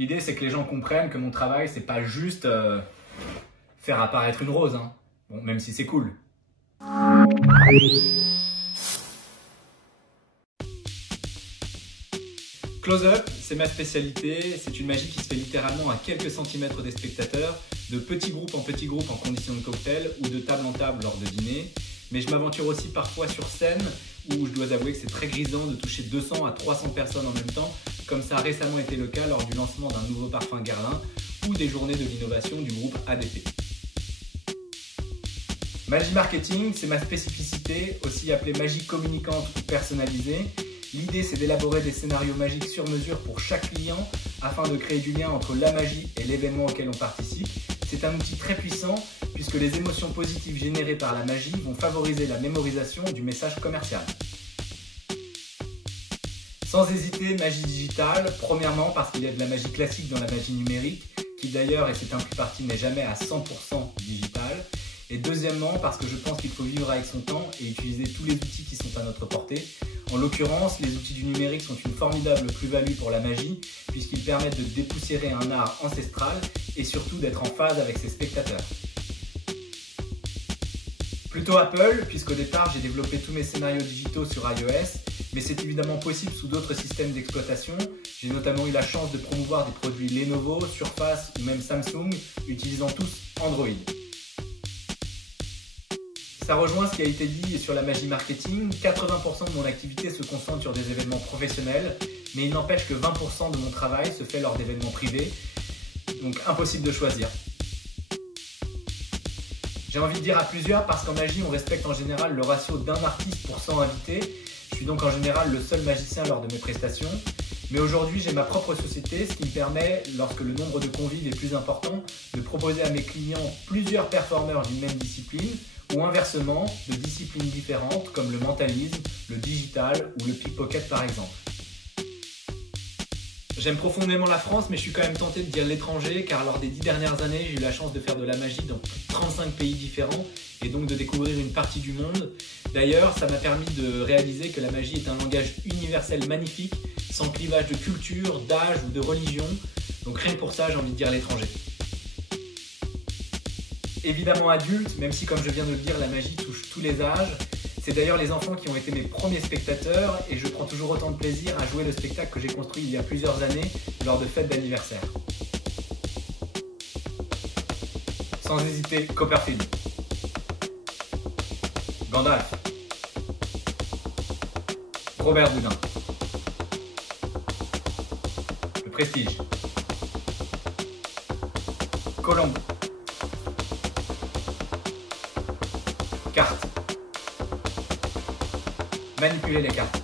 L'idée, c'est que les gens comprennent que mon travail, c'est pas juste faire apparaître une rose, hein. Bon, même si c'est cool. Close-up, c'est ma spécialité. C'est une magie qui se fait littéralement à quelques centimètres des spectateurs, de petits groupes en condition de cocktail ou de table en table lors de dîner. Mais je m'aventure aussi parfois sur scène où je dois avouer que c'est très grisant de toucher 200 à 300 personnes en même temps, comme ça a récemment été le cas lors du lancement d'un nouveau parfum Guerlain ou des journées de l'innovation du groupe ADP. Magie marketing, c'est ma spécificité, aussi appelée magie communicante ou personnalisée. L'idée, c'est d'élaborer des scénarios magiques sur mesure pour chaque client afin de créer du lien entre la magie et l'événement auquel on participe. C'est un outil très puissant puisque les émotions positives générées par la magie vont favoriser la mémorisation du message commercial. Sans hésiter, magie digitale, premièrement parce qu'il y a de la magie classique dans la magie numérique, qui d'ailleurs, et c'est un plus parti, n'est jamais à 100% digitale. Et deuxièmement, parce que je pense qu'il faut vivre avec son temps et utiliser tous les outils qui sont à notre portée. En l'occurrence, les outils du numérique sont une formidable plus-value pour la magie, puisqu'ils permettent de dépoussiérer un art ancestral et surtout d'être en phase avec ses spectateurs. Plutôt Apple, puisqu'au départ j'ai développé tous mes scénarios digitaux sur iOS, mais c'est évidemment possible sous d'autres systèmes d'exploitation. J'ai notamment eu la chance de promouvoir des produits Lenovo, Surface ou même Samsung, utilisant tous Android. Ça rejoint ce qui a été dit sur la magie marketing. 80% de mon activité se concentre sur des événements professionnels, mais il n'empêche que 20% de mon travail se fait lors d'événements privés, donc impossible de choisir. J'ai envie de dire à plusieurs parce qu'en magie, on respecte en général le ratio d'un artiste pour 100 invités. Je suis donc en général le seul magicien lors de mes prestations. Mais aujourd'hui, j'ai ma propre société, ce qui me permet, lorsque le nombre de convives est plus important, de proposer à mes clients plusieurs performeurs d'une même discipline, ou inversement, de disciplines différentes comme le mentalisme, le digital ou le pickpocket par exemple. J'aime profondément la France, mais je suis quand même tenté de dire l'étranger, car lors des 10 dernières années, j'ai eu la chance de faire de la magie dans 35 pays différents, et donc de découvrir une partie du monde. D'ailleurs, ça m'a permis de réaliser que la magie est un langage universel magnifique, sans clivage de culture, d'âge ou de religion, donc rien que pour ça, j'ai envie de dire l'étranger. Évidemment adulte, même si comme je viens de le dire, la magie touche tous les âges. C'est d'ailleurs les enfants qui ont été mes premiers spectateurs et je prends toujours autant de plaisir à jouer le spectacle que j'ai construit il y a plusieurs années lors de fêtes d'anniversaire. Sans hésiter, Copperfield, Gandalf, Robert Houdin, Le Prestige, Colombo, Cartes. Manipuler les cartes.